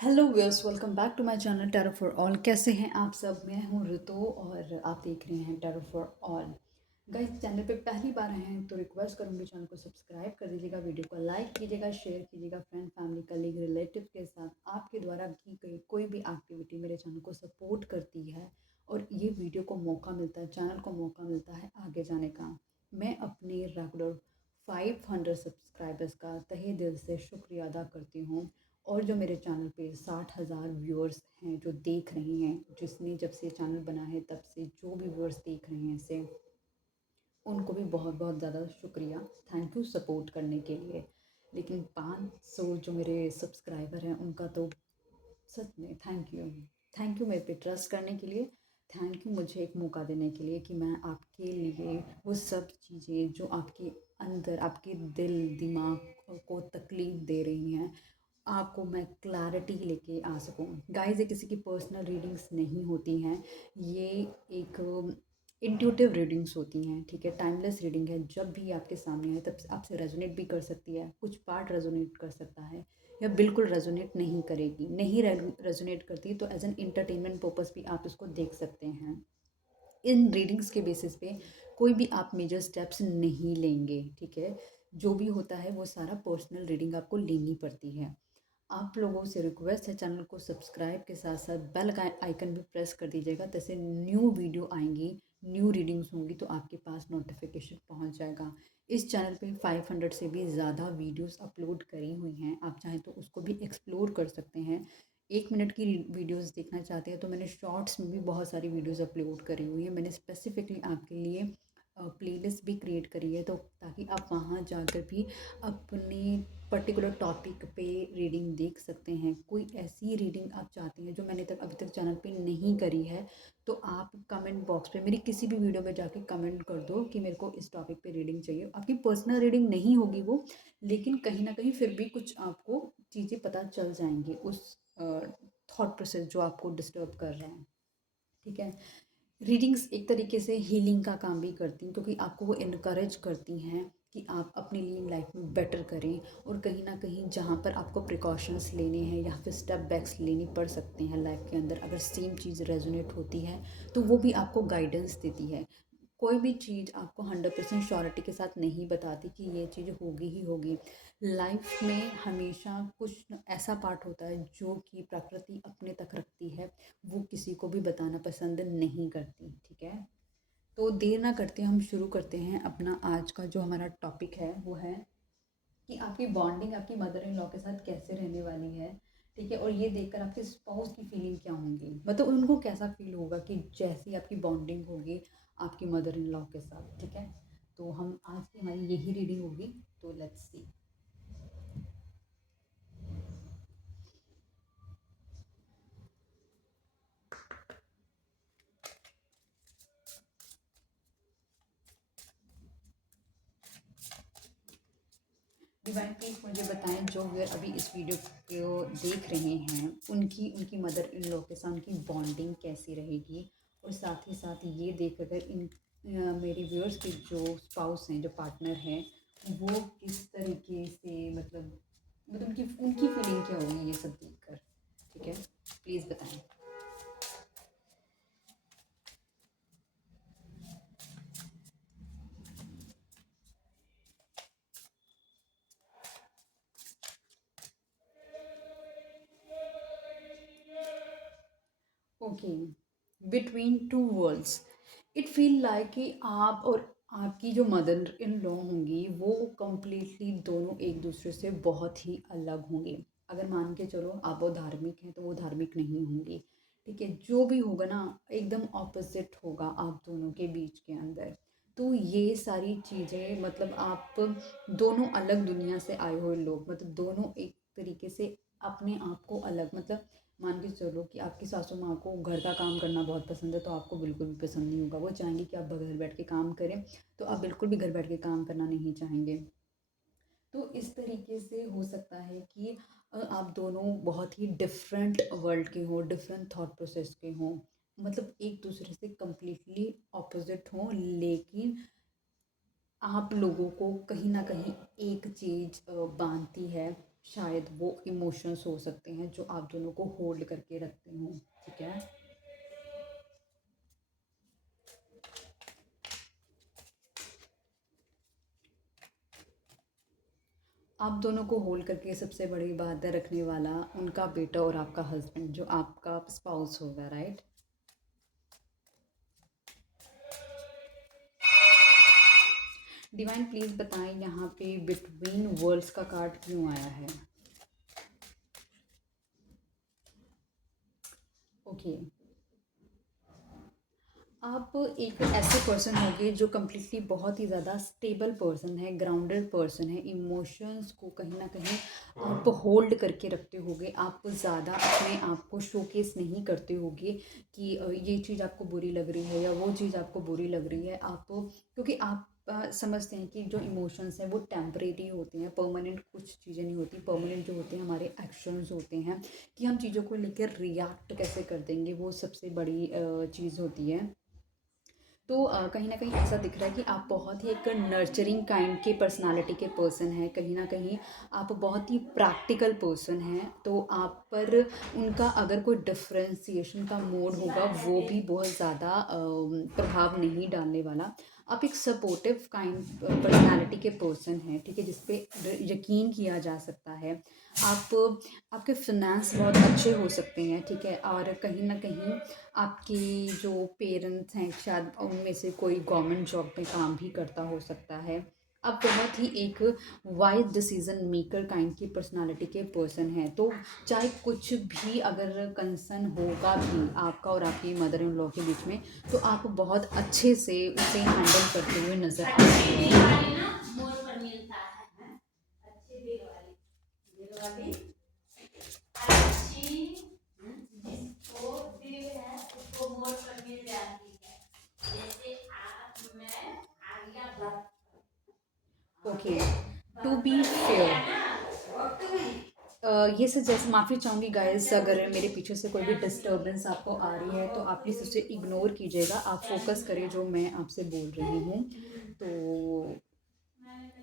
Hello viewers, welcome back to my channel tarot for all. कैसे हैं आप सब? मैं हूं ऋतु और आप देख रहे हैं tarot for all. Guys, channel पे पहली बार आए हैं तो रिक्वेस्ट करूंगी चैनल को सब्सक्राइब कर दीजिएगा, वीडियो को लाइक कीजिएगा, शेयर कीजिएगा फ्रेंड फैमिली कलीग रिलेटिव के साथ। आपके द्वारा की गई कोई भी एक्टिविटी मेरे चैनल को सपोर्ट करती है और ये वीडियो को मौका मिलता है, चैनल को मौका मिलता है आगे जाने का। मैं अपने रेगुलर 500 सब्सक्राइबर्स का तहे दिल से शुक्रिया अदा करती हूँ। और जो मेरे चैनल पे 60,000 व्यूअर्स हैं जो देख रहे हैं, जिसने जब से चैनल बना है तब से जो भी व्यूअर्स देख रहे हैं इसे, उनको भी बहुत बहुत ज़्यादा शुक्रिया, थैंक यू सपोर्ट करने के लिए। लेकिन 500 जो मेरे सब्सक्राइबर हैं उनका तो सच में थैंक यू मेरे पे ट्रस्ट करने के लिए। थैंक यू मुझे एक मौका देने के लिए कि मैं आपके लिए वो सब चीज़ें जो आपके अंदर, आपके दिल दिमाग को तकलीफ़ दे रही हैं, आपको मैं क्लैरिटी लेके आ सकूँ। गाइस, ये किसी की पर्सनल रीडिंग्स नहीं होती हैं, ये एक इंट्यूटिव रीडिंग्स होती हैं, ठीक है। टाइमलेस रीडिंग है, जब भी आपके सामने है तब आपसे रेजोनेट भी कर सकती है, कुछ पार्ट रेजोनेट कर सकता है या बिल्कुल रेजोनेट नहीं करेगी। नहीं रेजोनेट करती तो एज एन एंटरटेनमेंट पर्पस भी आप इसको देख सकते हैं। इन रीडिंग्स के बेसिस पे कोई भी आप मेजर स्टेप्स नहीं लेंगे, ठीक है। जो भी होता है वो सारा पर्सनल रीडिंग आपको लेनी पड़ती है। आप लोगों से रिक्वेस्ट है, चैनल को सब्सक्राइब के साथ साथ बेल का आइकन भी प्रेस कर दीजिएगा, जैसे न्यू वीडियो आएंगी, न्यू रीडिंग्स होंगी तो आपके पास नोटिफिकेशन पहुंच जाएगा। इस चैनल पे 500 से भी ज़्यादा वीडियोस अपलोड करी हुई हैं, आप चाहें तो उसको भी एक्सप्लोर कर सकते हैं। 1 मिनट की वीडियोस देखना चाहते हैं तो मैंने शॉर्ट्स में भी बहुत सारी वीडियोस अपलोड करी हुई हैं। मैंने स्पेसिफिकली आपके लिए प्लेलिस्ट भी क्रिएट करी है, तो ताकि आप वहाँ जाकर भी अपने पर्टिकुलर टॉपिक पे रीडिंग देख सकते हैं। कोई ऐसी रीडिंग आप चाहते हैं जो मैंने तक अभी तक चैनल पे नहीं करी है, तो आप कमेंट बॉक्स पे मेरी किसी भी वीडियो में जाके कमेंट कर दो कि मेरे को इस टॉपिक पे रीडिंग चाहिए। आपकी पर्सनल रीडिंग नहीं होगी वो, लेकिन कहीं ना कहीं फिर भी कुछ आपको चीज़ें पता चल जाएंगी उस थॉट प्रोसेस जो आपको डिस्टर्ब कर रहे हैं, ठीक है। रीडिंग्स एक तरीके से हीलिंग का काम भी करती हैं, क्योंकि आपको वो इनकरेज करती हैं कि आप अपने लिए लाइफ में बेटर करें। और कहीं ना कहीं जहाँ पर आपको प्रिकॉशंस लेने हैं या फिर स्टेप बैक्स लेनी पड़ सकते हैं लाइफ के अंदर, अगर सेम चीज़ रेजोनेट होती है तो वो भी आपको गाइडेंस देती है। कोई भी चीज़ आपको 100% श्योरिटी के साथ नहीं बताती कि ये चीज़ होगी ही होगी। लाइफ में हमेशा कुछ ऐसा पार्ट होता है जो कि प्रकृति अपने तक रखती है, वो किसी को भी बताना पसंद नहीं करती, ठीक है। तो देर ना करते हम शुरू करते हैं अपना आज का जो हमारा टॉपिक है, वो है कि आपकी बॉन्डिंग आपकी मदर इन लॉ के साथ कैसे रहने वाली है, ठीक है। और ये देखकर आपके स्पाउस की फीलिंग क्या होंगी, मतलब उनको कैसा फील होगा कि जैसी आपकी बॉन्डिंग होगी आपकी मदर इन लॉ के साथ, ठीक है। तो हम आज की हमारी यही रीडिंग होगी, तो लेट्स सी। डिवाइन प्लीज मुझे बताएं, जो व्यूअर अभी इस वीडियो को देख रहे हैं उनकी उनकी मदर इन लॉ के साथ उनकी बॉन्डिंग कैसी रहेगी। और साथ ही साथ ये देख अगर इन मेरे व्यूअर्स के जो स्पाउस हैं, जो पार्टनर हैं, वो किस तरीके से मतलब उनकी उनकी फीलिंग क्या होगी ये सब देखकर, ठीक है। प्लीज़ बताएं। Okay, between two worlds, it feel like कि आप और आपकी जो मदर इन लॉ होंगी वो कम्प्लीटली दोनों एक दूसरे से बहुत ही अलग होंगे। अगर मान के चलो आप वो धार्मिक हैं तो वो धार्मिक नहीं होंगी, ठीक है। जो भी होगा ना, एकदम ऑपोजिट होगा आप दोनों के बीच के अंदर। तो ये सारी चीज़ें मतलब आप दोनों अलग दुनिया से आए हुए लोग, मतलब दोनों एक तरीके से अपने आप को अलग, मतलब मान के चलो कि आपकी सासू माँ को घर का काम करना बहुत पसंद है तो आपको बिल्कुल भी पसंद नहीं होगा। वो चाहेंगे कि आप घर बैठ के काम करें, तो आप बिल्कुल भी घर बैठ के काम करना नहीं चाहेंगे। तो इस तरीके से हो सकता है कि आप दोनों बहुत ही डिफरेंट वर्ल्ड के हों, डिफरेंट थॉट प्रोसेस के हों, मतलब एक दूसरे से कम्प्लीटली ऑपोजिट हों, लेकिन आप लोगों को कहीं ना कहीं एक चीज़ बांधती है, शायद वो इमोशंस हो सकते हैं जो आप दोनों को होल्ड करके रखते हों, ठीक है। आप दोनों को होल्ड करके सबसे बड़ी बात है रखने वाला उनका बेटा और आपका हस्बैंड जो आपका स्पाउस होगा, राइट। डिवाइन प्लीज़ बताएं यहाँ पे बिटवीन वर्ल्ड्स का कार्ड क्यों आया है। ओके, आप एक ऐसे पर्सन होंगे जो कम्प्लीटली बहुत ही ज़्यादा स्टेबल पर्सन है, ग्राउंडेड पर्सन है। इमोशंस को कहीं ना कहीं आप होल्ड करके रखते होगे। आप ज़्यादा अपने आप को शोकेस नहीं करते होगे कि ये चीज़ आपको बुरी लग रही है या वो चीज़ आपको बुरी लग रही है। आप क्योंकि आप समझते हैं कि जो इमोशंस हैं वो टेम्परेरी होते हैं, परमानेंट कुछ चीज़ें नहीं होती। परमानेंट जो होते हैं हमारे एक्शंस होते हैं कि हम चीज़ों को लेकर रिएक्ट कैसे कर देंगे, वो सबसे बड़ी चीज़ होती है। तो कहीं न कहीं ऐसा दिख रहा है कि आप बहुत ही एक नर्चरिंग काइंड के पर्सनालिटी के पर्सन हैं। कहीं न कहीं आप बहुत ही प्रैक्टिकल पर्सन हैं। तो आप पर उनका अगर कोई डिफ़रेंशिएशन का मोड होगा वो भी बहुत ज़्यादा प्रभाव नहीं डालने वाला। आप एक सपोर्टिव काइंड पर्सनालिटी के पर्सन हैं, ठीक है, जिस पे यकीन किया जा सकता है। आप आपके फिनेंस बहुत अच्छे हो सकते हैं, ठीक है, और कहीं न कहीं आपके जो पेरेंट्स हैं शायद उनमें से कोई गवर्नमेंट जॉब में काम भी करता हो सकता है। आप बहुत ही एक वाइज डिसीजन मेकर काइंड की पर्सनालिटी के पर्सन हैं। तो चाहे कुछ भी अगर कंसर्न होगा भी आपका और आपकी मदर इन लॉ के बीच में, तो आप बहुत अच्छे से उसे हैंडल करते हुए नज़र आ रहे हैं। ओके, टू बी फेयर, ये सजेस्ट माफ़ी चाहूँगी गाइस अगर मेरे पीछे से कोई भी डिस्टर्बेंस आपको आ रही है तो आप प्लीज़ उसे इग्नोर कीजिएगा। आप फोकस करें जो मैं आपसे बोल रही हूँ। तो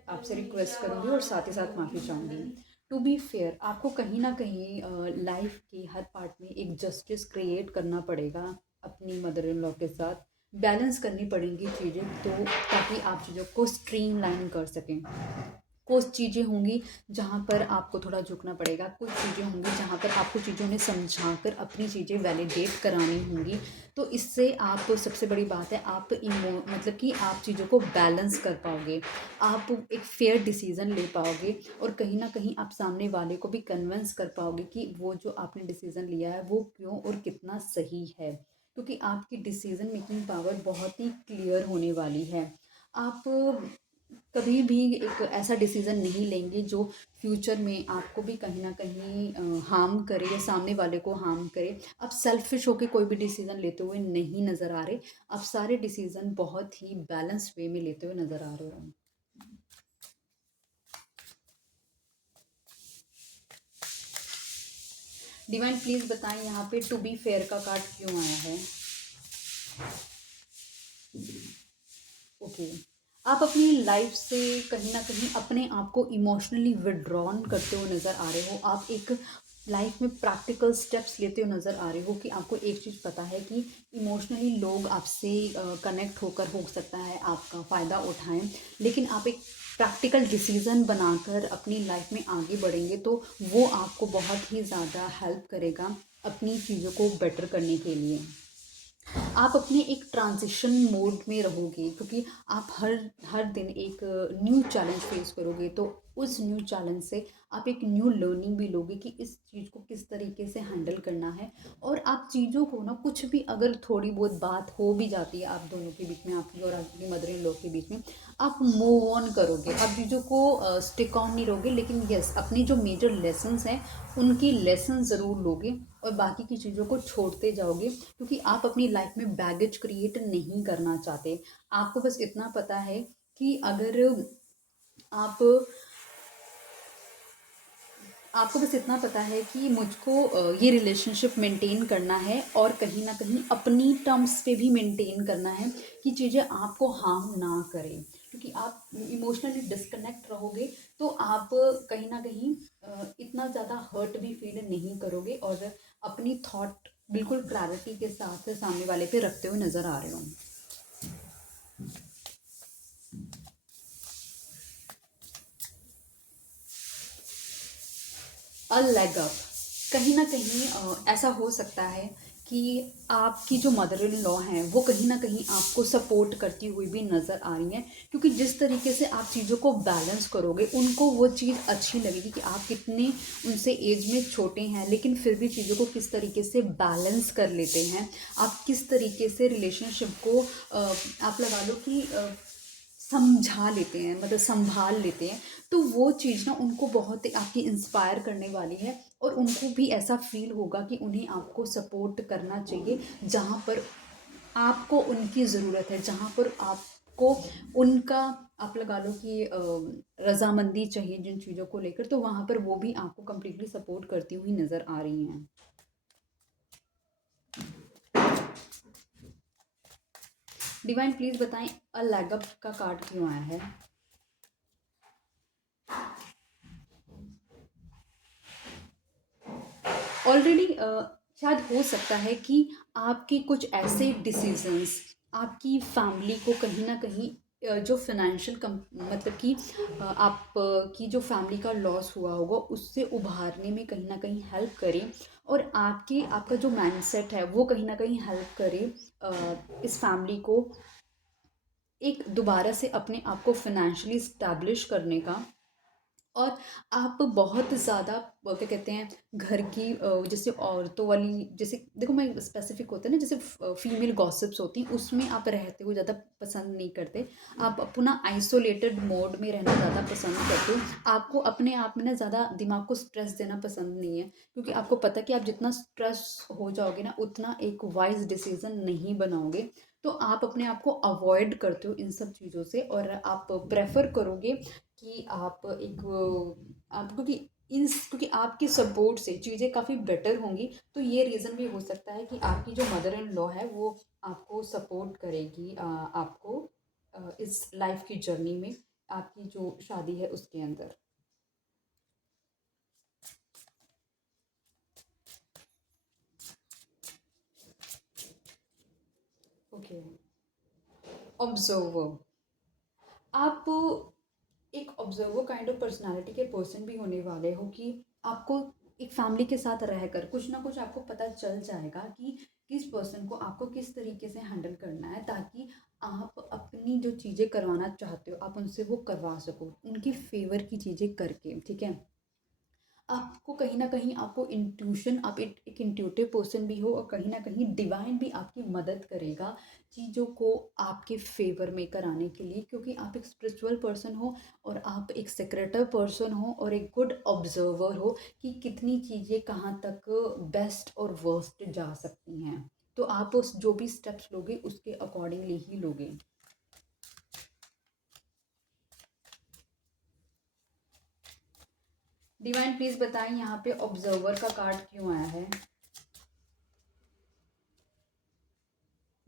आपसे रिक्वेस्ट करूँगी और साथ ही साथ माफ़ी चाहूँगी। टू बी फेयर, आपको कहीं ना कहीं लाइफ के हर पार्ट में एक जस्टिस क्रिएट करना पड़ेगा। अपनी मदर इन लॉ के साथ बैलेंस करनी पड़ेंगी चीज़ें, तो ताकि आप चीज़ों को स्ट्रीमलाइन कर सकें। कुछ चीज़ें होंगी जहाँ पर आपको थोड़ा झुकना पड़ेगा, कुछ चीज़ें होंगी जहाँ पर आपको चीज़ों ने समझा कर अपनी चीज़ें वैलिडेट करानी होंगी। तो इससे आप सबसे बड़ी बात है आप मतलब कि आप चीज़ों को बैलेंस कर पाओगे। आप एक फेयर डिसीज़न ले पाओगे और कहीं न कहीं आप सामने वाले को भी कन्विंस कर पाओगे कि वो जो आपने डिसीज़न लिया है वो क्यों और कितना सही है। क्योंकि आपकी डिसीज़न मेकिंग पावर बहुत ही क्लियर होने वाली है। आप कभी भी एक ऐसा डिसीज़न नहीं लेंगे जो फ्यूचर में आपको भी कहीं न कहीं हार्म करे या सामने वाले को हार्म करे। आप सेल्फिश होके कोई भी डिसीज़न लेते हुए नहीं नज़र आ रहे। आप सारे डिसीज़न बहुत ही बैलेंस्ड वे में लेते हुए नज़र आ रहे हो। डिवाइन प्लीज़ बताएं यहाँ पे टू बी फेयर का कार्ड क्यों आया है। ओके, आप अपनी लाइफ से कहीं ना कहीं अपने आप को इमोशनली विड्रॉन करते हुए नज़र आ रहे हो। आप एक लाइफ में प्रैक्टिकल स्टेप्स लेते हुए नज़र आ रहे हो कि आपको एक चीज़ पता है कि इमोशनली लोग आपसे कनेक्ट होकर हो सकता है आपका फ़ायदा उठाएं, लेकिन आप एक प्रैक्टिकल डिसीज़न बनाकर अपनी लाइफ में आगे बढ़ेंगे तो वो आपको बहुत ही ज़्यादा हेल्प करेगा अपनी चीज़ों को बेटर करने के लिए। आप अपने एक ट्रांजिशन मोड में रहोगे क्योंकि आप हर हर दिन एक न्यू चैलेंज फेस करोगे। तो उस न्यू चैलेंज से आप एक न्यू लर्निंग भी लोगे कि इस चीज़ को किस तरीके से हैंडल करना है। और आप चीज़ों को ना कुछ भी अगर थोड़ी बहुत बात हो भी जाती है आप दोनों के बीच में, आपकी और आपकी मदर इन लॉ के बीच में, आप मूव ऑन करोगे। आप चीज़ों को स्टिक ऑन नहीं रहोगे, लेकिन यस अपनी जो मेजर लेसन्स हैं उनकी लेसन ज़रूर लोगे और बाकी की चीज़ों को छोड़ते जाओगे। क्योंकि आप अपनी लाइफ में बैगेज क्रिएट नहीं करना चाहते। आपको बस इतना पता है कि अगर आप आपको बस इतना पता है कि मुझको ये रिलेशनशिप मेंटेन करना है और कहीं ना कहीं अपनी टर्म्स पे भी मेंटेन करना है कि चीज़ें आपको हार्म ना करें। क्योंकि आप इमोशनली डिस्कनेक्ट रहोगे तो आप कहीं ना कहीं इतना ज़्यादा हर्ट भी फील नहीं करोगे और अपनी थॉट बिल्कुल क्लैरिटी के साथ सामने वाले पे रखते हुए नज़र आ रहे हो। अ लेग अप, कहीं ना कहीं ऐसा हो सकता है कि आपकी जो मदर इन लॉ हैं वो कहीं ना कहीं आपको सपोर्ट करती हुई भी नज़र आ रही हैं, क्योंकि जिस तरीके से आप चीज़ों को बैलेंस करोगे उनको वो चीज़ अच्छी लगेगी कि आप कितने उनसे एज में छोटे हैं लेकिन फिर भी चीज़ों को किस तरीके से बैलेंस कर लेते हैं, आप किस तरीके से रिलेशनशिप को आप लगा लो कि समझा लेते हैं, मतलब संभाल लेते हैं। तो वो चीज़ ना उनको बहुत आपकी इंस्पायर करने वाली है और उनको भी ऐसा फील होगा कि उन्हें आपको सपोर्ट करना चाहिए जहाँ पर आपको उनकी ज़रूरत है, जहाँ पर आपको उनका आप लगा लो कि रज़ामंदी चाहिए जिन चीज़ों को लेकर, तो वहाँ पर वो भी आपको कंप्लीटली सपोर्ट करती हुई नज़र आ रही हैं। डिवाइन प्लीज़ बताएं अ लैग अप का कार्ड क्यों आया है। ऑलरेडी शायद हो सकता है कि आपके कुछ ऐसे डिसीजंस आपकी फैमिली को कहीं ना कहीं जो फाइनेंशियल कम मतलब कि आप की जो फैमिली का लॉस हुआ होगा उससे उभारने में कहीं ना कहीं हेल्प करें, और आपका जो माइंडसेट है वो कहीं ना कहीं हेल्प करे इस फैमिली को एक दोबारा से अपने आप को फाइनेंशियली स्टैब्लिश करने का। और आप बहुत ज़्यादा क्या कहते हैं घर की जैसे औरतों वाली, जैसे देखो मैं स्पेसिफिक होता है ना, जैसे फीमेल गॉसिप्स होती हैं उसमें आप रहते हो ज़्यादा पसंद नहीं करते। आप अपना आइसोलेटेड मोड में रहना ज़्यादा पसंद करते हो। आपको अपने आप में ना ज़्यादा दिमाग को स्ट्रेस देना पसंद नहीं है, क्योंकि आपको पता है कि आप जितना स्ट्रेस हो जाओगे ना उतना एक वाइज डिसीजन नहीं बनाओगे। तो आप अपने आप को अवॉइड करते हो इन सब चीज़ों से, और आप प्रेफर करोगे कि आप एक आप क्योंकि आपके सपोर्ट से चीज़ें काफ़ी बेटर होंगी। तो ये रीज़न भी हो सकता है कि आपकी जो मदर इन लॉ है वो आपको सपोर्ट करेगी, आपको इस लाइफ की जर्नी में, आपकी जो शादी है उसके अंदर। ओके, ऑब्जर्वर, आप एक ऑब्जर्वर काइंड ऑफ पर्सनालिटी के पर्सन भी होने वाले हो कि आपको एक फैमिली के साथ रहकर कुछ ना कुछ आपको पता चल जाएगा कि किस पर्सन को आपको किस तरीके से हैंडल करना है, ताकि आप अपनी जो चीज़ें करवाना चाहते हो आप उनसे वो करवा सको उनकी फेवर की चीज़ें करके, ठीक है। आपको कहीं न कहीं आपको इंट्यूशन, आप एक इंट्यूटिव पर्सन भी हो और कहीं न कहीं डिवाइन भी आपकी मदद करेगा चीज़ों को आपके फ़ेवर में कराने के लिए, क्योंकि आप एक स्पिरिचुअल पर्सन हो और आप एक सेक्रेटर पर्सन हो और एक गुड ऑब्ज़र्वर हो कि कितनी चीज़ें कहाँ तक बेस्ट और वर्स्ट जा सकती हैं। तो आप उस जो भी स्टेप्स लोगे उसके अकॉर्डिंगली ही लोगे। डिवाइन प्लीज़ बताएँ यहाँ पे ऑब्ज़र्वर का कार्ड क्यों आया है?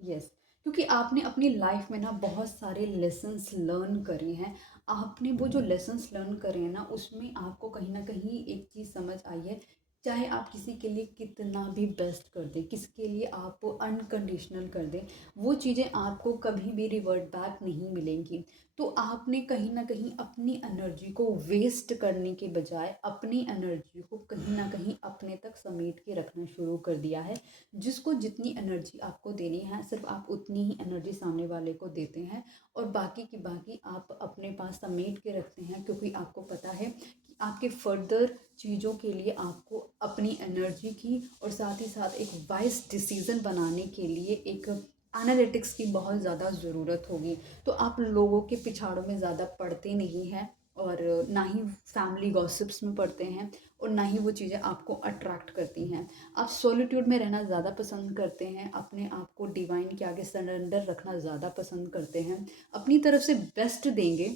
यस, क्योंकि आपने अपनी लाइफ में ना बहुत सारे लेसन्स लर्न करे हैं। आपने वो जो लेसन्स लर्न करे हैं ना उसमें आपको कहीं ना कहीं एक चीज़ समझ आई है, चाहे आप किसी के लिए कितना भी बेस्ट कर दें, किसके लिए आप अनकंडीशनल कर दें, वो चीज़ें आपको कभी भी रिवर्ट बैक नहीं मिलेंगी। तो आपने कहीं ना कहीं अपनी एनर्जी को वेस्ट करने के बजाय अपनी एनर्जी को कहीं ना कहीं अपने तक समेट के रखना शुरू कर दिया है। जिसको जितनी एनर्जी आपको देनी है सिर्फ आप उतनी ही एनर्जी सामने वाले को देते हैं, और बाकी की बाकी आप अपने पास समेट के रखते हैं, क्योंकि आपको पता है कि आपके फर्दर चीज़ों के लिए आपको अपनी एनर्जी की और साथ ही साथ एक वाइज डिसीज़न बनाने के लिए एक एनालिटिक्स की बहुत ज़्यादा ज़रूरत होगी। तो आप लोगों के पिछाड़ों में ज़्यादा पड़ते नहीं हैं और ना ही फैमिली गॉसिप्स में पड़ते हैं, और ना ही वो चीज़ें आपको अट्रैक्ट करती हैं। आप सॉलिट्यूड में रहना ज़्यादा पसंद करते हैं, अपने आप को डिवाइन के आगे सरेंडर रखना ज़्यादा पसंद करते हैं, अपनी तरफ से बेस्ट देंगे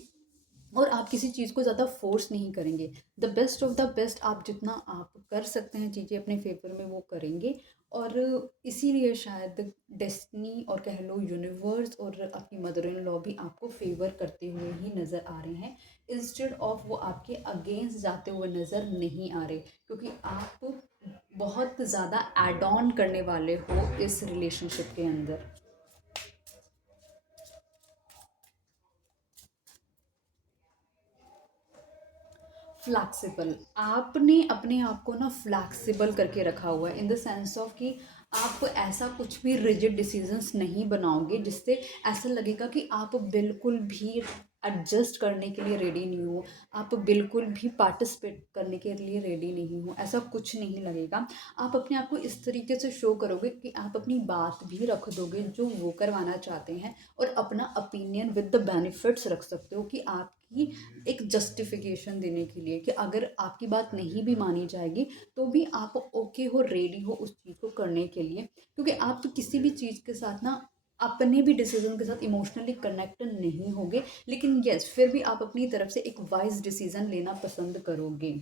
और आप किसी चीज़ को ज़्यादा फोर्स नहीं करेंगे। The best of the best आप जितना आप कर सकते हैं चीज़ें अपने फेवर में वो करेंगे, और इसीलिए शायद डेस्टिनी और कह लो यूनिवर्स और आपकी मदर इन लॉ भी आपको फेवर करते हुए ही नज़र आ रहे हैं, इंस्टेड ऑफ वो आपके अगेंस्ट जाते हुए नज़र नहीं आ रहे, क्योंकि आप बहुत ज़्यादा एड ऑन करने वाले हो इस रिलेशनशिप के अंदर। फ्लैक्सिबल, आपने अपने आप को ना फ्लैक्सिबल करके रखा हुआ है, इन द सेंस ऑफ कि आप ऐसा कुछ भी रिजिड डिसीजंस नहीं बनाओगे जिससे ऐसा लगेगा कि आप बिल्कुल भी एडजस्ट करने के लिए रेडी नहीं हो, आप बिल्कुल भी पार्टिसिपेट करने के लिए रेडी नहीं हो, ऐसा कुछ नहीं लगेगा। आप अपने आप को इस तरीके से शो करोगे कि आप अपनी बात भी रख दोगे जो वो करवाना चाहते हैं, और अपना ओपिनियन विद द बेनिफिट्स रख सकते हो कि आपकी एक जस्टिफिकेशन देने के लिए कि अगर आपकी बात नहीं भी मानी जाएगी तो भी आप ओके हो, रेडी हो उस चीज़ को करने के लिए, क्योंकि आप तो किसी भी चीज़ के साथ ना अपने भी डिसीजन के साथ इमोशनली कनेक्ट नहीं होगे, लेकिन यस फिर भी आप अपनी तरफ से एक वाइज डिसीजन लेना पसंद करोगे।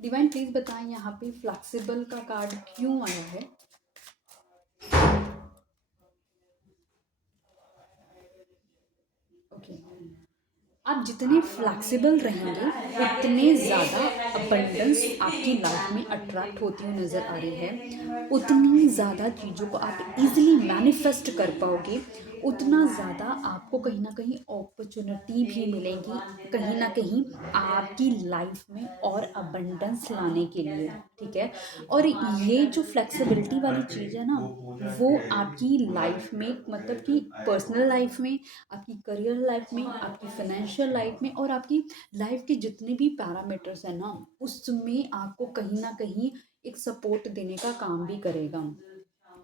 डिवाइन प्लीज बताएं यहाँ पे फ्लेक्सिबल का कार्ड क्यों आया है। ओके, आप जितने फ्लैक्सिबल रहेंगे उतने ज़्यादा अबंडेंस आपकी लाइफ में अट्रैक्ट होती हुई नज़र आ रही है, उतनी ज़्यादा चीज़ों को आप इजीली मैनिफेस्ट कर पाओगे, उतना ज़्यादा आपको कहीं ना कहीं अपॉर्चुनिटी भी मिलेगी कहीं ना कहीं आपकी लाइफ में और अबंडेंस लाने के लिए। ठीक है, और ये जो फ्लेक्सिबिलिटी वाली चीज़ है ना, वो आपकी लाइफ में मतलब कि पर्सनल लाइफ में, आपकी करियर लाइफ में, आपकी फाइनेंशियल लाइफ में, और आपकी लाइफ के जितने भी पैरामीटर्स हैं ना, उसमें आपको कहीं ना कहीं एक सपोर्ट देने का काम भी करेगा।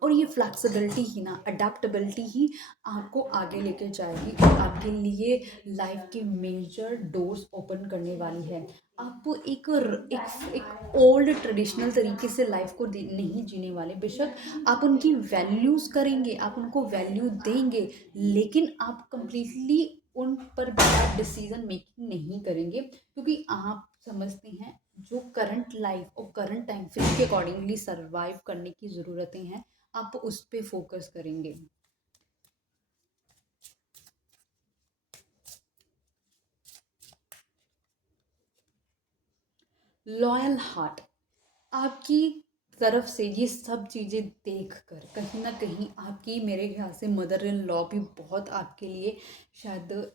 और ये फ्लेक्सिबिलिटी ही ना, अडेप्टबिलिटी ही आपको आगे लेके जाएगी और आपके लिए लाइफ के मेजर डोर्स ओपन करने वाली है। आप एक एक ओल्ड ट्रेडिशनल तरीके से लाइफ को नहीं जीने वाले, बेशक आप उनकी वैल्यूज़ करेंगे, आप उनको वैल्यू देंगे, लेकिन आप कंप्लीटली उन पर बड़ा डिसीजन मेकिंग नहीं करेंगे, क्योंकि आप समझते हैं जो करंट लाइफ और करंट टाइम फ्रेम के अकॉर्डिंगली सर्वाइव करने की ज़रूरतें हैं, आप उस पे फोकस करेंगे। लॉयल हार्ट, आपकी तरफ से ये सब चीज़ें देखकर कहीं ना कहीं आपकी मेरे ख्याल से मदर इन लॉ भी बहुत आपके लिए शायद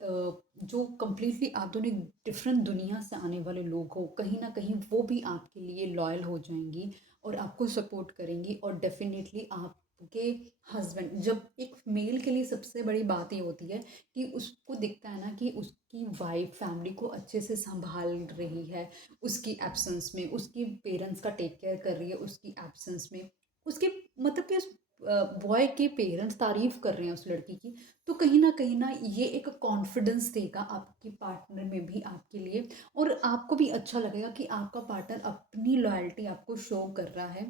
जो कम्प्लीटली आधुनिक डिफरेंट दुनिया से आने वाले लोग हो, कहीं ना कहीं वो भी आपके लिए लॉयल हो जाएंगी और आपको सपोर्ट करेंगी। और डेफिनेटली आपके हस्बैंड, जब एक मेल के लिए सबसे बड़ी बात ये होती है कि उसको दिखता है ना कि उसकी वाइफ फैमिली को अच्छे से संभाल रही है, उसकी एब्सेंस में उसके पेरेंट्स का टेक केयर कर रही है, उसकी एब्सेंस में उसके मतलब कि उस बॉय के पेरेंट्स तारीफ कर रहे हैं उस लड़की की, तो कहीं ना ये एक कॉन्फिडेंस देगा आपके पार्टनर में भी आपके लिए, और आपको भी अच्छा लगेगा कि आपका पार्टनर अपनी लॉयल्टी आपको शो कर रहा है।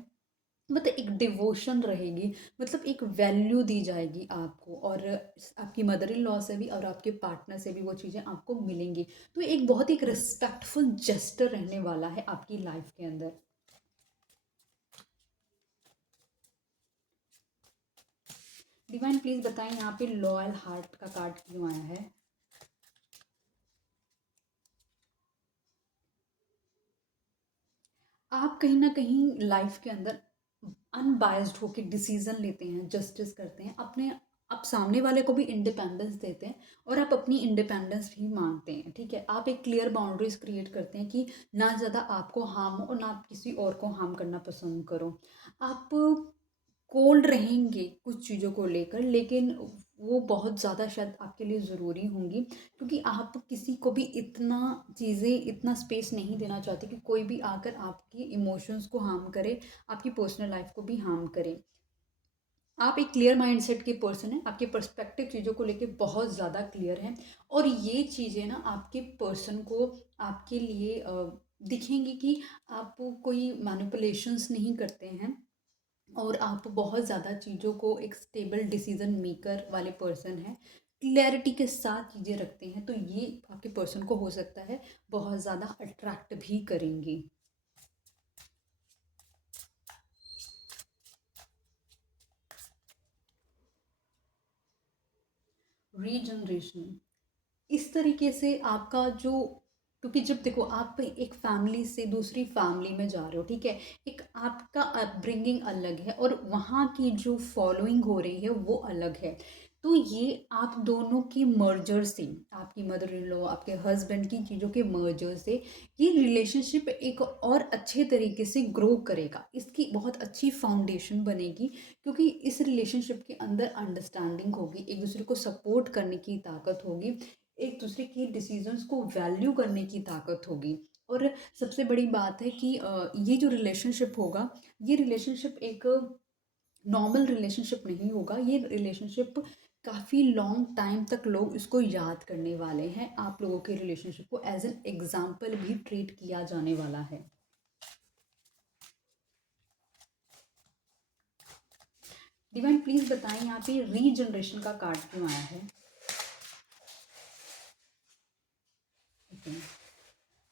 मतलब एक डिवोशन रहेगी, मतलब एक वैल्यू दी जाएगी आपको, और आपकी मदर इन लॉ से भी और आपके पार्टनर से भी वो चीज़ें आपको मिलेंगी। तो एक बहुत ही एक रिस्पेक्टफुल जेस्टर रहने वाला है आपकी लाइफ के अंदर। डिवाइन प्लीज बताएं यहाँ पे लॉयल हार्ट का कार्ड क्यों आया है। आप कहीं ना कहीं लाइफ के अंदर अनबायस्ड होकर डिसीजन लेते हैं, जस्टिस करते हैं अपने, आप सामने वाले को भी इंडिपेंडेंस देते हैं और आप अपनी इंडिपेंडेंस भी मांगते हैं। ठीक है, आप एक क्लियर बाउंड्रीज क्रिएट करते हैं कि ना ज़्यादा आपको हार्म हो और ना आप किसी और को हार्म करना पसंद करो। आप कोल्ड रहेंगे कुछ चीज़ों को लेकर, लेकिन वो बहुत ज़्यादा शायद आपके लिए ज़रूरी होंगी, क्योंकि आप किसी को भी इतना चीज़ें इतना स्पेस नहीं देना चाहते कि कोई भी आकर आपकी इमोशंस को हार्म करे, आपकी पर्सनल लाइफ को भी हार्म करे। आप एक क्लियर माइंडसेट के पर्सन हैं, आपके पर्सपेक्टिव चीज़ों को लेके बहुत ज़्यादा क्लियर हैं, और ये चीज़ें ना आपके पर्सन को आपके लिए दिखेंगी कि आप कोई मैनिपुलेशंस नहीं करते हैं, और आप बहुत ज़्यादा चीज़ों को एक स्टेबल डिसीजन मेकर वाले पर्सन हैं, क्लैरिटी के साथ चीज़ें रखते हैं, तो ये आपके पर्सन को हो सकता है बहुत ज़्यादा अट्रैक्ट भी करेंगी। रीजनरेशन इस तरीके से आपका जो, क्योंकि जब देखो आप एक फैमिली से दूसरी फैमिली में जा रहे हो, ठीक है, एक आपका अपब्रिंगिंग अलग है और वहाँ की जो फॉलोइंग हो रही है वो अलग है। तो ये आप दोनों की मर्जर से, आपकी मदर इन लॉ आपके हस्बैंड की चीज़ों के मर्जर से ये रिलेशनशिप एक और अच्छे तरीके से ग्रो करेगा, इसकी बहुत अच्छी फाउंडेशन बनेगी, क्योंकि इस रिलेशनशिप के अंदर अंडरस्टैंडिंग होगी, एक दूसरे को सपोर्ट करने की ताकत होगी, एक दूसरे की डिसीजंस को वैल्यू करने की ताकत होगी। और सबसे बड़ी बात है कि ये जो रिलेशनशिप होगा, ये रिलेशनशिप एक नॉर्मल रिलेशनशिप नहीं होगा, ये रिलेशनशिप काफ़ी लॉन्ग टाइम तक लोग इसको याद करने वाले हैं। आप लोगों के रिलेशनशिप को एज एन एग्जाम्पल भी ट्रीट किया जाने वाला है। डिवाइन प्लीज़ बताएं यहाँ पे रीजनरेशन का कार्ड क्यों आया है। okay.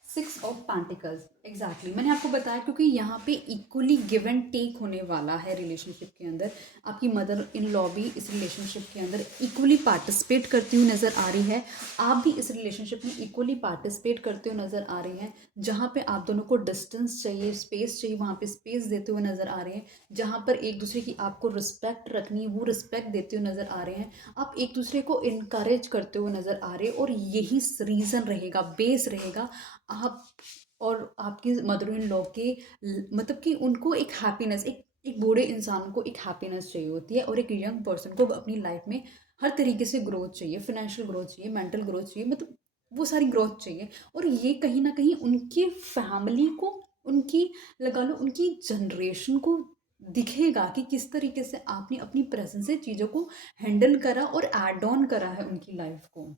6 ऑफ पेंटिकल्स एग्जैक्टली मैंने आपको बताया, क्योंकि यहाँ पे इक्वली गिव एंड टेक होने वाला है रिलेशनशिप के अंदर। आपकी मदर इन लॉ भी इस रिलेशनशिप के अंदर इक्वली पार्टिसिपेट करती हुई नज़र आ रही है, आप भी इस रिलेशनशिप में इक्वली पार्टिसिपेट करते हुए नज़र आ रही हैं। जहाँ पे आप दोनों को डिस्टेंस चाहिए, स्पेस चाहिए, वहाँ पे स्पेस देते हुए नज़र आ रहे हैं। जहाँ पर एक दूसरे की आपको रिस्पेक्ट रखनी है वो रिस्पेक्ट देते हुए नज़र आ रहे हैं। आप एक दूसरे को इनकरेज करते हुए नज़र आ रहे हैं, और यही रीज़न रहेगा, बेस रहेगा आप और आपकी मदर इन लॉ के, मतलब कि उनको एक हैप्पीनेस, एक बूढ़े इंसान को एक हैप्पीनेस चाहिए होती है, और एक यंग पर्सन को अपनी लाइफ में हर तरीके से ग्रोथ चाहिए, फाइनेंशियल ग्रोथ चाहिए, मेंटल ग्रोथ चाहिए, मतलब वो सारी ग्रोथ चाहिए। और ये कहीं ना कहीं उनकी फैमिली को, उनकी लगा लो उनकी जनरेशन को दिखेगा कि किस तरीके से आपने अपनी प्रेजेंस से चीज़ों को हैंडल करा और एड ऑन करा है उनकी लाइफ को,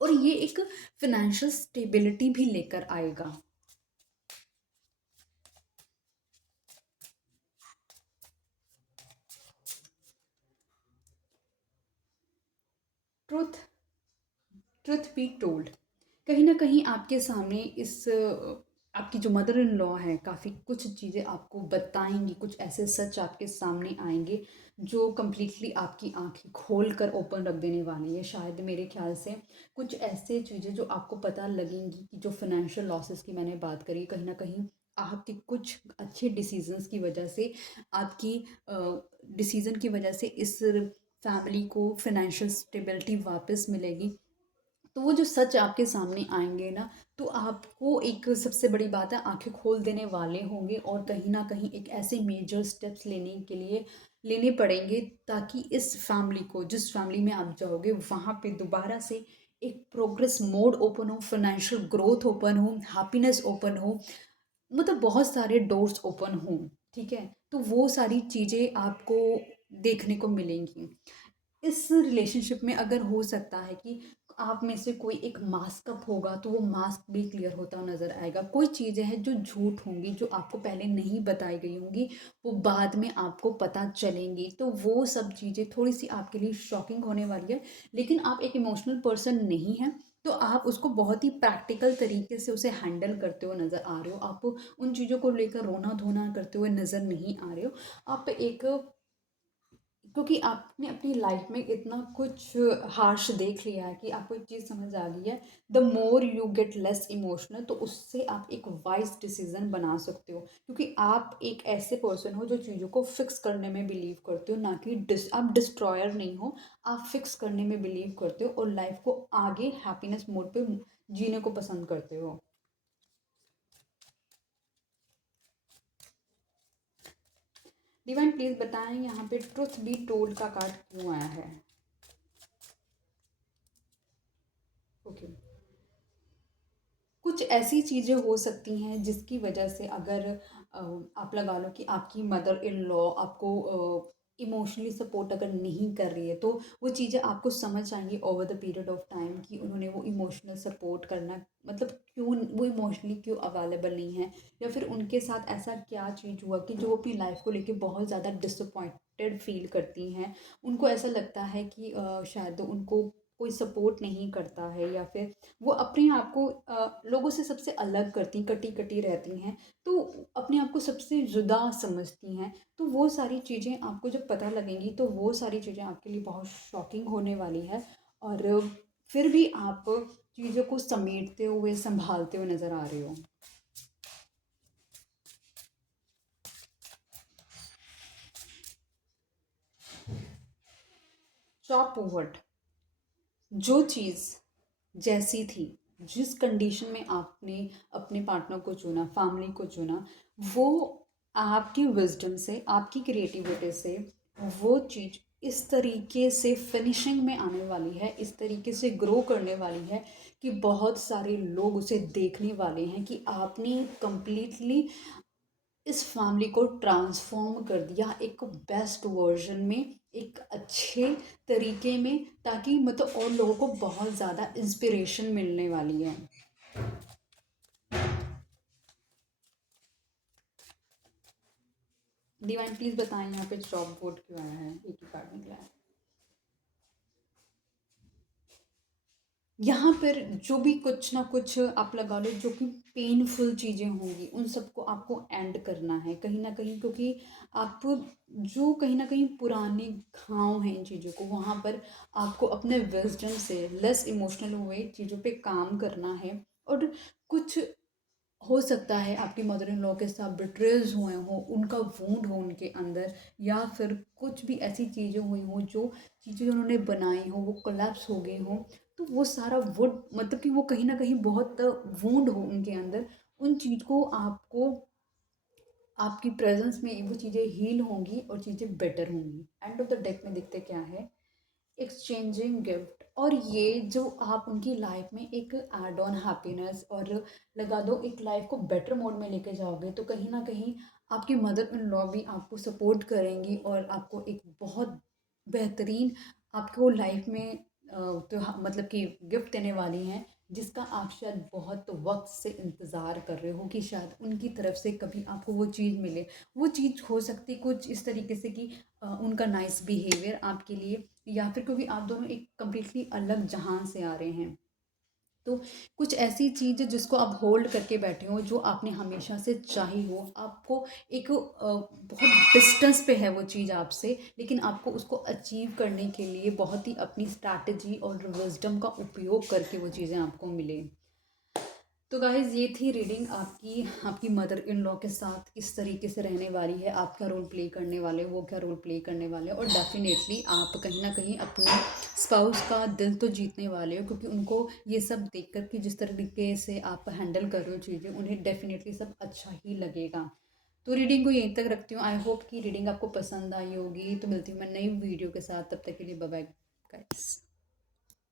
और ये एक फिनेंशियल स्टेबिलिटी भी लेकर आएगा। ट्रुथ ट्रुथ बी टोल्ड, कहीं ना कहीं आपके सामने इस आपकी जो मदर इन लॉ है काफ़ी कुछ चीज़ें आपको बताएंगी, कुछ ऐसे सच आपके सामने आएंगे जो कम्प्लीटली आपकी आंखें खोल कर ओपन रख देने वाली है। शायद मेरे ख्याल से कुछ ऐसे चीज़ें जो आपको पता लगेंगी कि जो फाइनेंशियल लॉसेस की मैंने बात करी, कहीं ना कहीं आपके कुछ अच्छे डिसीजंस की वजह से, आपकी डिसीजन की वजह से इस फैमिली को फाइनेंशियल स्टेबिलिटी वापस मिलेगी। तो वो जो सच आपके सामने आएंगे ना, तो आपको एक सबसे बड़ी बात है आंखें खोल देने वाले होंगे, और कहीं ना कहीं एक ऐसे मेजर स्टेप्स लेने के लिए लेने पड़ेंगे, ताकि इस फैमिली को, जिस फैमिली में आप जाओगे वहाँ पे दोबारा से एक प्रोग्रेस मोड ओपन हो, फाइनेंशियल ग्रोथ ओपन हो, हैप्पीनेस ओपन हो, मतलब बहुत सारे डोर्स ओपन हों। ठीक है, तो वो सारी चीज़ें आपको देखने को मिलेंगी इस रिलेशनशिप में। अगर हो सकता है कि आप में से कोई एक मास्क अप होगा, तो वो मास्क भी क्लियर होता नजर आएगा। कोई चीज़ें हैं जो झूठ होंगी, जो आपको पहले नहीं बताई गई होंगी, वो बाद में आपको पता चलेंगी। तो वो सब चीज़ें थोड़ी सी आपके लिए शॉकिंग होने वाली है, लेकिन आप एक इमोशनल पर्सन नहीं हैं, तो आप उसको बहुत ही प्रैक्टिकल तरीके से उसे हैंडल करते हुए नज़र आ रहे हो। आप उन चीज़ों को लेकर रोना धोना करते हुए नज़र नहीं आ रहे हो। आप एक, क्योंकि आपने अपनी लाइफ में इतना कुछ हार्श देख लिया है कि आपको एक चीज़ समझ आ गई है, the more you get less emotional, तो उससे आप एक वाइज डिसीजन बना सकते हो, क्योंकि आप एक ऐसे पर्सन हो जो चीज़ों को फिक्स करने में बिलीव करते हो, ना कि आप डिस्ट्रॉयर नहीं हो, आप फिक्स करने में बिलीव करते हो और लाइफ को आगे हैप्पीनेस मोड पे जीने को पसंद करते हो। डिवाइन प्लीज बताएं यहाँ पे ट्रुथ बी टोल्ड का कार्ड क्यों आया है। ओके, कुछ ऐसी चीज़ें हो सकती हैं जिसकी वजह से, अगर आप लगा लो कि आपकी मदर इन लॉ आपको इमोशनली सपोर्ट अगर नहीं कर रही है, तो वो चीज़ें आपको समझ आएंगी over the period of time कि उन्होंने वो इमोशनल सपोर्ट करना, मतलब क्यों वो इमोशनली क्यों अवेलेबल नहीं है, या फिर उनके साथ ऐसा क्या चीज़ हुआ कि जो अपनी लाइफ को लेके बहुत ज़्यादा डिसअपॉइंटेड फील करती हैं। उनको ऐसा लगता है कि शायद उनको कोई सपोर्ट नहीं करता है, या फिर वो अपने आप को लोगों से सबसे अलग करती, कटी कटी रहती हैं, तो अपने आप को सबसे जुदा समझती हैं। तो वो सारी चीज़ें आपको जब पता लगेंगी तो वो सारी चीज़ें आपके लिए बहुत शॉकिंग होने वाली है। और फिर भी आप चीज़ों को समेटते हुए, संभालते हुए नज़र आ रहे हो। चॉप ओवर्ट, जो चीज़ जैसी थी, जिस कंडीशन में आपने अपने पार्टनर को चुना, फैमिली को चुना, वो आपकी विजडम से, आपकी क्रिएटिविटी से वो चीज़ इस तरीके से फिनिशिंग में आने वाली है, इस तरीके से ग्रो करने वाली है कि बहुत सारे लोग उसे देखने वाले हैं कि आपने कंप्लीटली इस फैमिली को ट्रांसफॉर्म कर दिया एक बेस्ट वर्जन में, एक अच्छे तरीके में, ताकि मतलब और लोगों को बहुत ज़्यादा इंस्पिरेशन मिलने वाली है। डिवाइन प्लीज़ बताएं यहाँ पे जॉब बोर्ड क्यों आया है, एक ही कार्ड निकला है। यहाँ पर जो भी कुछ ना कुछ आप लगा लो, जो कि पेनफुल चीज़ें होंगी उन सबको आपको एंड करना है कहीं ना कहीं, क्योंकि आप जो कहीं ना कहीं पुराने घाव हैं इन चीज़ों को, वहाँ पर आपको अपने विजडम से लेस इमोशनल हुए चीज़ों पे काम करना है। और कुछ हो सकता है आपकी मदर इन लॉ के साथ बिट्रेज हुए हों, उनका वूंड हो उनके अंदर, या फिर कुछ भी ऐसी चीज़ें हुई हों जो चीज़ें उन्होंने बनाई हो वो कोलैप्स हो गई हों। तो वो सारा वुड मतलब कि वो कहीं ना कहीं बहुत वूंड हो उनके अंदर, उन चीज़ को आपको आपकी प्रेजेंस में वो चीज़ें हील होंगी और चीज़ें बेटर होंगी। एंड ऑफ द डेक में दिखते क्या है, एक्सचेंजिंग गिफ्ट। और ये जो आप उनकी लाइफ में एक एड ऑन हैप्पीनेस और लगा दो एक लाइफ को बेटर मोड में लेके जाओगे, तो कहीं ना कहीं आपकी मदर इन लॉ भी आपको सपोर्ट करेंगी और आपको एक बहुत बेहतरीन आपको लाइफ में तो मतलब कि गिफ्ट देने वाली हैं, जिसका आप शायद बहुत वक्त से इंतज़ार कर रहे हो कि शायद उनकी तरफ से कभी आपको वो चीज़ मिले। वो चीज़ हो सकती कुछ इस तरीके से कि उनका नाइस बिहेवियर आपके लिए, या फिर क्योंकि आप दोनों एक कम्प्लीटली अलग जहान से आ रहे हैं। तो कुछ ऐसी चीज़ जिसको आप होल्ड करके बैठे हो, जो आपने हमेशा से चाही हो, आपको एक बहुत डिस्टेंस पे है वो चीज़ आपसे, लेकिन आपको उसको अचीव करने के लिए बहुत ही अपनी स्ट्रैटेजी और विजडम का उपयोग करके वो चीज़ें आपको मिले। तो गाइज़ ये थी रीडिंग आपकी, आपकी मदर इन लॉ के साथ किस तरीके से रहने वाली है, आप क्या रोल प्ले करने वाले हो, वो क्या रोल प्ले करने वाले हो। और डेफिनेटली आप कहीं ना कहीं अपने स्पाउस का दिल तो जीतने वाले हो, क्योंकि उनको ये सब देख कर कि जिस तरीके से आप हैंडल कर रहे हो चीज़ें, उन्हें डेफिनेटली सब अच्छा ही लगेगा। तो रीडिंग को यहीं तक रखती हूँ। आई होप कि रीडिंग आपको पसंद आई होगी। तो मिलती हूँ मैं नई वीडियो के साथ, तब तक के लिए बाय बाय गाइस।